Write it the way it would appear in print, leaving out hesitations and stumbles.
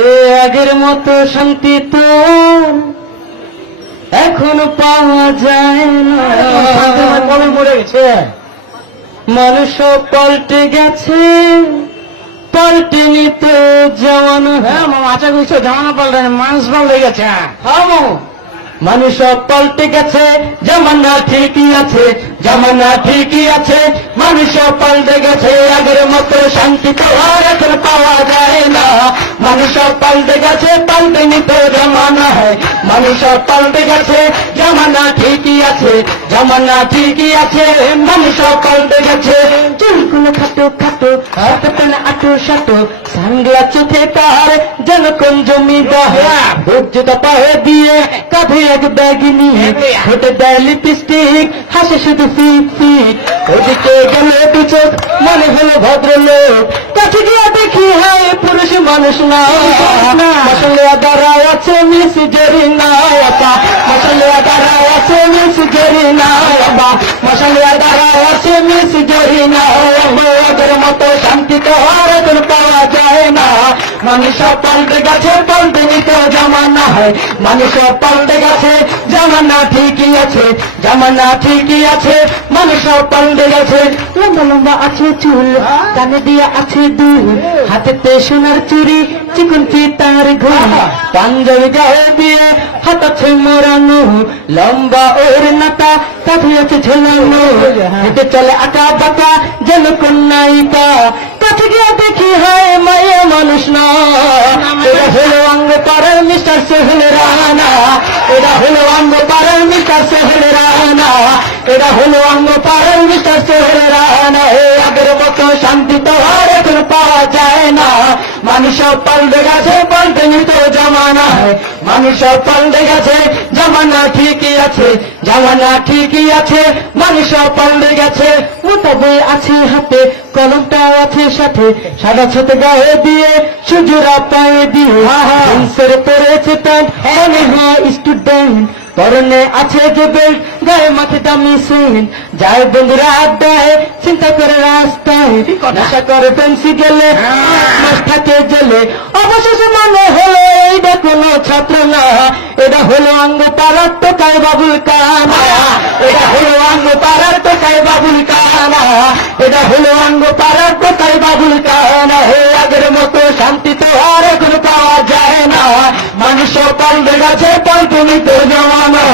এ আগের মতো শান্তি তো এখন পাওয়া যায় না। কবে মরে গেছে? মানুষও পাল্টে গেছে, পাল্টেনি তো জামানা। হ্যাঁ মামা, আচ্ছা বুঝছো, জামানা পাল্টে মানুষ পাল্টে গেছে। হ্যাঁ মামু, মানুষও পাল্টে গেছে, জামানা ঠিকই আছে, জামানা ঠিকই আছে, মানুষও পাল্টে গেছে। আগের মতো শান্তি তো আর এখন পাওয়া যায় না। মানুষও পাল্টে গেছে, পাল্টেনি তো জামানা। মানুষও পাল্টে গেছে, জামানা ঠিকই আছে, জামানা ঠিকই আছে, মানুষও পাল্টে গেছে। চুলগুলো খাটো খাটো, হাতে পেলে আটো সাটো, সানগ্লাস চোখে তার যেন কোন জমিদার। বুট জুতা পায়ে দিয়ে, কাঁধে এক ব্যাগ নিয়ে, ঠোঁটে দেয় লিপস্টিক, হাসে শুধু ফিক ফিক। ওদিকে গেলে দু চোখ, মনে হলো ভদ্রলোক, কাছে গিয়ে দেখি হয় পুরুষ মানুষ না। মশলে দাঁড়ায় আছে মিস জেরিনা, মশলে দাঁড়ায় আছে মিস জেরিনা, মশলে দাঁড়ায় আছে মিস জেরিনা। আগের মতো শান্তি তো আর এখন পাওয়া যায় না। মানুষ পাল্টে গেছে, পাল্টেনি তো জামানা। মানুষ পাল্টে গেছে, জামানা ঠিকই আছে, জামানা ঠিকই আছে, মানুষ পাল্টে গেছে। লম্বা লম্বা আছে চুল, কানে দিয়া আছে দুল, হাতেতে সোনার চুড়ি, চিকন ফিতার ঘুম, পাঞ্জাবি গায়ে দিয়ে হাত আছে মোড়ানো, লম্বা ওর নাতা কাঁধে আছে ঝোলানো, হেঁটে চলে আঁকা বাঁকা যেন কোন নায়িকা। কাছে গিয়ে দেখি হয় মায়া মানুষ না। এটা হলো অঙ্গ পাড়ার মিস্টার সোহেল রানা, এটা হলো অঙ্গ পাড়ার মিস্টার সোহেল রানা, এটা হলো অঙ্গ পাড়ার মিস্টার সোহেল রানা। আগের মতো শান্তি তো আর এখন পাওয়া যায় না। মানুষ পাল্টে গেছে, পাল্টেনি তো জামানা। মানুষ পাল্টে গেছে, জামানা ঠিকই আছে, জামানা ঠিকই আছে, মানুষ পাল্টে গেছে। মোটা বই আছে হাতে, কলমটাও আছে সাথে, সাদা ছাতে গায়ে দিয়ে, সুজুরা পায়ে দিয়ে, জিন্সের পরেছে প্যান্ট, মনে হয় স্টুডেন্ট, পরনে আছে যে বেল্ট, গায়ে মাঠে দামি সেন্ট, যায় বন্ধুরা আড্ডায়, চিন্তা করে রাস্তায়, নেশা করে ফেন্সি গেলে, মাস থাকে জেলে। অবশেষে মনে হলো এইটা কোনো ছাত্র না, এটা হলো অঙ্গ পাড়ার টোকায় বাবুল কানা, এটা হলো অঙ্গ পাড়ার টোকায় বাবুল কানা, এটা হলো অঙ্গ পাড়ার টোকায় বাবুল কানা। আগের মতো শান্তি তো আর এখন পাওয়া যায় না। মানুষ পাল্টে গেছে, পাল্টেনি তো জামানা।